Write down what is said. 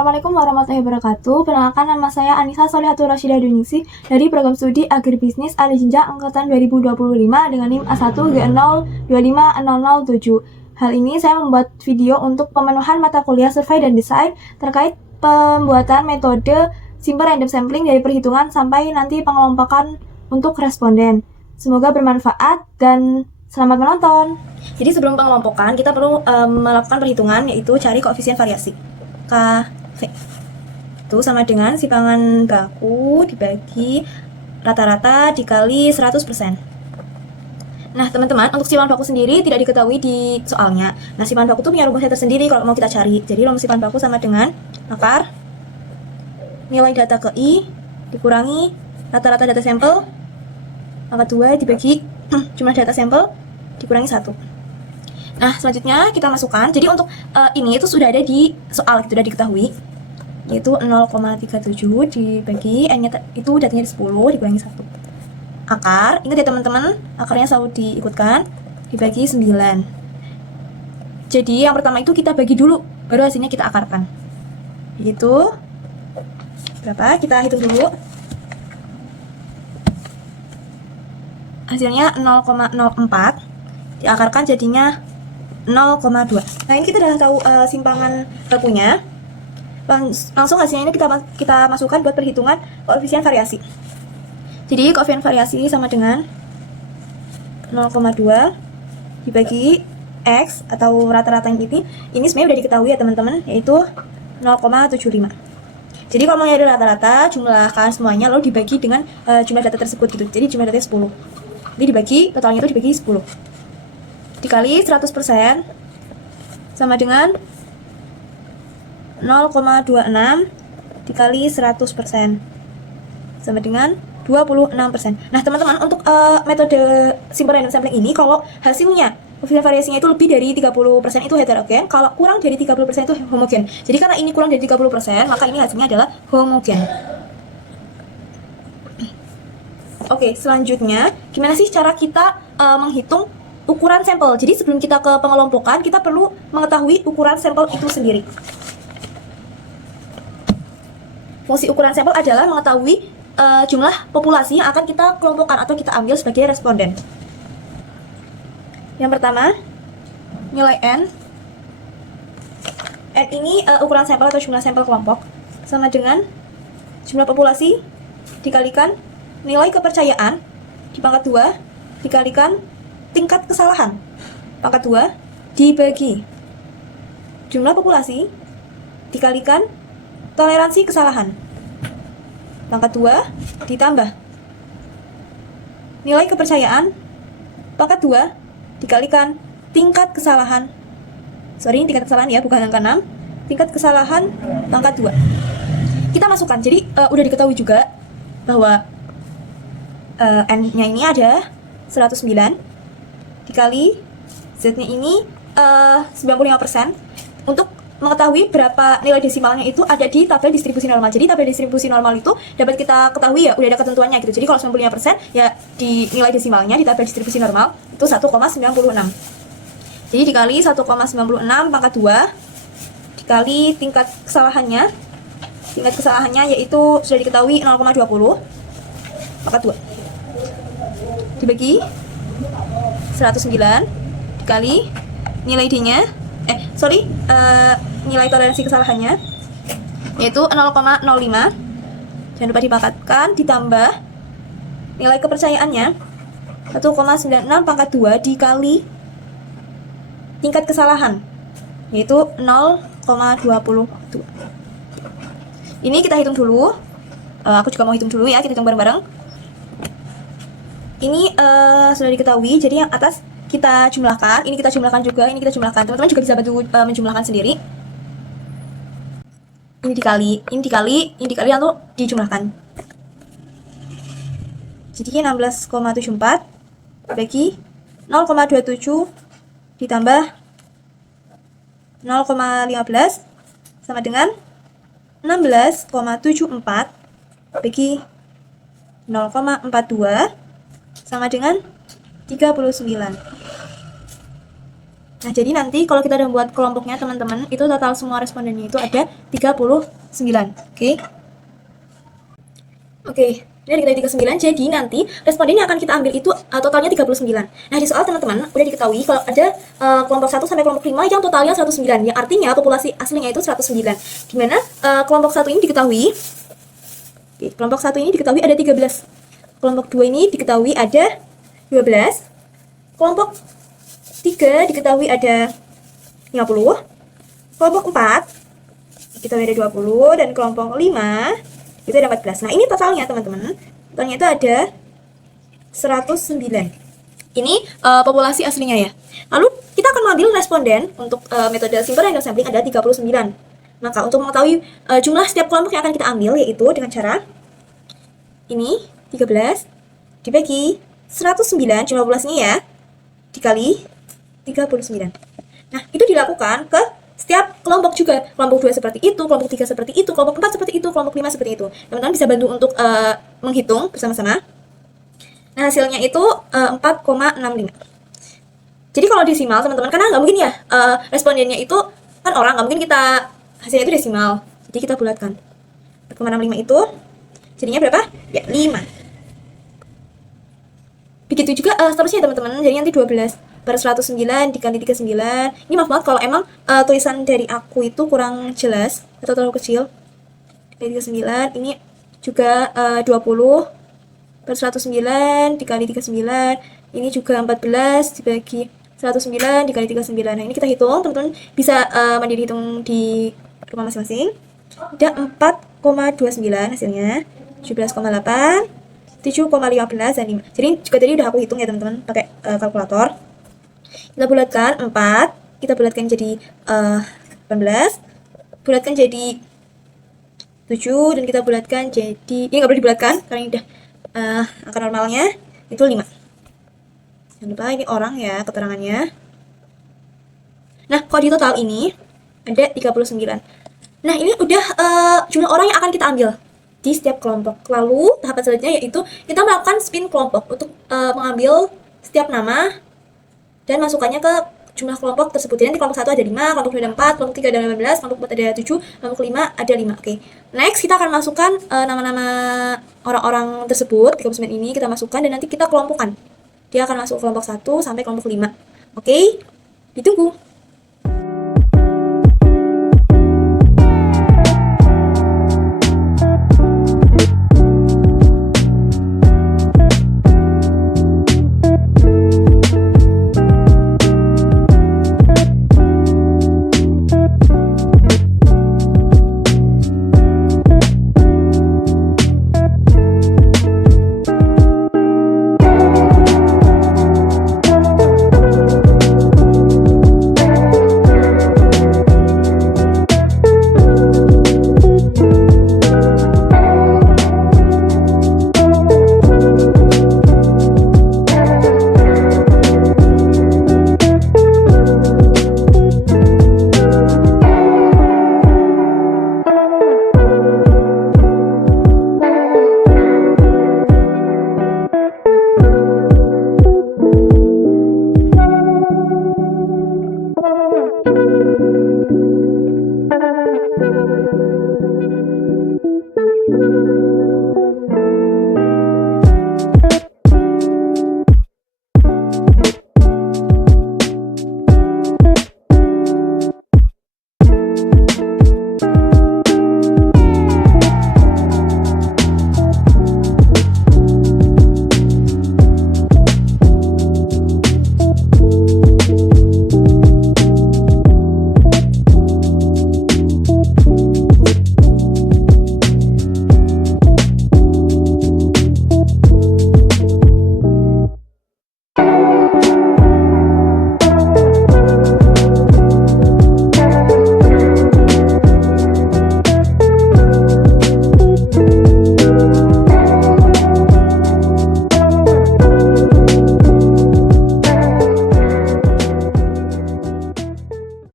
Assalamualaikum warahmatullahi wabarakatuh. Perkenalkan, nama saya Anissa Solihatul Rasyidah Dunisi dari Program Studi Agribisnis Ali Jenjang Angkatan 2025 dengan NIM A1G025007. Hal ini saya membuat video untuk pemenuhan mata kuliah Survei dan Desain terkait pembuatan metode simple random sampling dari perhitungan sampai nanti pengelompokan untuk responden. Semoga bermanfaat dan selamat menonton. Jadi sebelum pengelompokan kita perlu melakukan perhitungan, yaitu cari koefisien variasi KV. Itu sama dengan simpangan baku dibagi rata-rata dikali 100%. Nah teman-teman, untuk simpangan baku sendiri tidak diketahui di soalnya. Nah simpangan baku itu punya rumusnya tersendiri kalau mau kita cari. Jadi rumus simpangan baku sama dengan akar nilai data ke I dikurangi rata-rata data sampel pangkat 2 dibagi jumlah data sampel dikurangi 1. Nah selanjutnya kita masukkan. Jadi untuk ini itu sudah ada di soal, sudah diketahui, yaitu 0,37 dibagi n-nya itu datanya 10 dikurangi 1. Akar, ingat ya teman-teman, akarnya selalu diikutkan, dibagi 9. Jadi yang pertama itu kita bagi dulu, baru hasilnya kita akarkan. Begitu. Berapa? Kita hitung dulu. Hasilnya 0,04 diakarkan jadinya 0,2. Nah ini kita udah tahu simpangan bakunya. Langsung hasilnya ini kita masukkan buat perhitungan koefisien variasi. Jadi koefisien variasi sama dengan 0,2 dibagi X atau rata-rata yang ini sebenarnya udah diketahui ya teman-teman, yaitu 0,75. Jadi kalau mau nyari rata-rata, jumlahkan semuanya lalu dibagi dengan jumlah data tersebut gitu. Jadi jumlah datanya 10. Jadi dibagi, totalnya itu dibagi 10 dikali 100% sama dengan 0,26 dikali 100% sama dengan 26%. Nah teman-teman, untuk metode simple random sampling ini, kalau hasilnya koefisien variasinya itu lebih dari 30% itu heterogen, kalau kurang dari 30% itu homogen. Jadi karena ini kurang dari 30%, maka ini hasilnya adalah homogen. Oke, selanjutnya gimana sih cara kita menghitung ukuran sampel? Jadi sebelum kita ke pengelompokan, kita perlu mengetahui ukuran sampel itu sendiri. Fungsi ukuran sampel adalah mengetahui jumlah populasi yang akan kita kelompokkan atau kita ambil sebagai responden. Yang pertama, nilai N. N ini ukuran sampel atau jumlah sampel kelompok, sama dengan jumlah populasi dikalikan nilai kepercayaan di pangkat 2 dikalikan tingkat kesalahan pangkat 2 dibagi jumlah populasi dikalikan toleransi kesalahan pangkat 2 ditambah nilai kepercayaan pangkat 2 dikalikan tingkat kesalahan tingkat kesalahan ya, bukan angka 6, tingkat kesalahan pangkat 2. Kita masukkan. Jadi udah diketahui juga bahwa N-nya ini ada 109 dikali Z-nya ini 95%. Untuk mengetahui berapa nilai desimalnya itu ada di tabel distribusi normal. Jadi tabel distribusi normal itu dapat kita ketahui ya, udah ada ketentuannya gitu. Jadi kalau 95% ya di nilai desimalnya di tabel distribusi normal itu 1,96. Jadi dikali 1,96 pangkat 2 dikali tingkat kesalahannya. Tingkat kesalahannya yaitu sudah diketahui 0,20 pangkat 2 dibagi 109 dikali nilai D-nya nilai toleransi kesalahannya yaitu 0,05, jangan lupa dipangkatkan, ditambah nilai kepercayaannya 1,96 pangkat 2 dikali tingkat kesalahan yaitu 0,22. Ini kita hitung dulu. Aku juga mau hitung dulu ya, kita hitung bareng-bareng. Ini sudah diketahui, jadi yang atas kita jumlahkan, ini kita jumlahkan juga, ini kita jumlahkan. Teman-teman juga bisa bantu menjumlahkan sendiri. Ini dikali, lalu dijumlahkan. Jadi 16,74 bagi 0,27 ditambah 0,15 sama dengan 16,74 bagi 0,42 sama dengan 39. Nah, jadi nanti kalau kita udah buat kelompoknya teman-teman, itu total semua respondennya itu ada 39. Oke. Oke, ini ada 39, jadi nanti responden yang akan kita ambil itu totalnya 39. Nah, di soal teman-teman udah diketahui kalau ada kelompok 1 sampai kelompok 5 yang totalnya 109, yang artinya populasi aslinya itu 109. Dimana kelompok 1 ini diketahui, kelompok 1 ini diketahui ada 13. Kelompok 2 ini diketahui ada 12. Kelompok 3 diketahui ada 50. Kelompok 4 diketahui ada 20, dan kelompok 5 itu ada 14. Nah, ini totalnya teman-teman. Totalnya itu ada 109. Ini populasi aslinya ya. Lalu kita akan mengambil responden untuk metode simple random sampling ada 39. Maka untuk mengetahui jumlah setiap kelompok yang akan kita ambil, yaitu dengan cara ini 13 dibagi 109 jumlah populasinya ya, dikali 39. Nah, itu dilakukan ke setiap kelompok juga. Kelompok 2 seperti itu, kelompok 3 seperti itu, kelompok 4 seperti itu, kelompok 5 seperti itu. Teman-teman bisa bantu untuk menghitung bersama-sama. Nah, hasilnya itu 4,65. Jadi kalau desimal teman-teman, karena nggak mungkin ya respondennya itu kan orang, nggak mungkin kita hasilnya itu desimal. Jadi kita bulatkan. 4,65 itu jadinya berapa? Ya, 5. Begitu juga seterusnya teman-teman. Jadi nanti 12 per 109 dikali 39. Ini maaf banget kalau emang tulisan dari aku itu kurang jelas atau terlalu kecil. Dikali 39, ini juga 20 per 109 dikali 39. Ini juga 14 dibagi 109 dikali 39. Nah, ini kita hitung, teman-teman bisa mandiri hitung di rumah masing-masing. Ada 4,29 hasilnya, 17,8, 7,15, dan 5. Jadi juga tadi udah aku hitung ya teman-teman pakai kalkulator. Kita bulatkan 4, kita bulatkan jadi 18, bulatkan jadi 7, dan kita bulatkan jadi, ini nggak boleh dibulatkan karena ini udah angka normalnya itu 5. Jangan lupa ini orang ya keterangannya. Nah, kalau di total ini ada 39. Nah, ini udah jumlah orang yang akan kita ambil di setiap kelompok. Lalu tahapan selanjutnya yaitu kita melakukan spin kelompok untuk mengambil setiap nama dan masukannya ke jumlah kelompok tersebut. Jadi nanti kelompok 1 ada 5, kelompok 2 ada 4, kelompok 3 ada 15, kelompok 4 ada 7, kelompok 5 ada 5. Oke. Next kita akan masukkan nama-nama orang-orang tersebut, 39 ini kita masukkan dan nanti kita kelompokkan. Dia akan masuk kelompok 1 sampai kelompok 5. Oke. Ditunggu.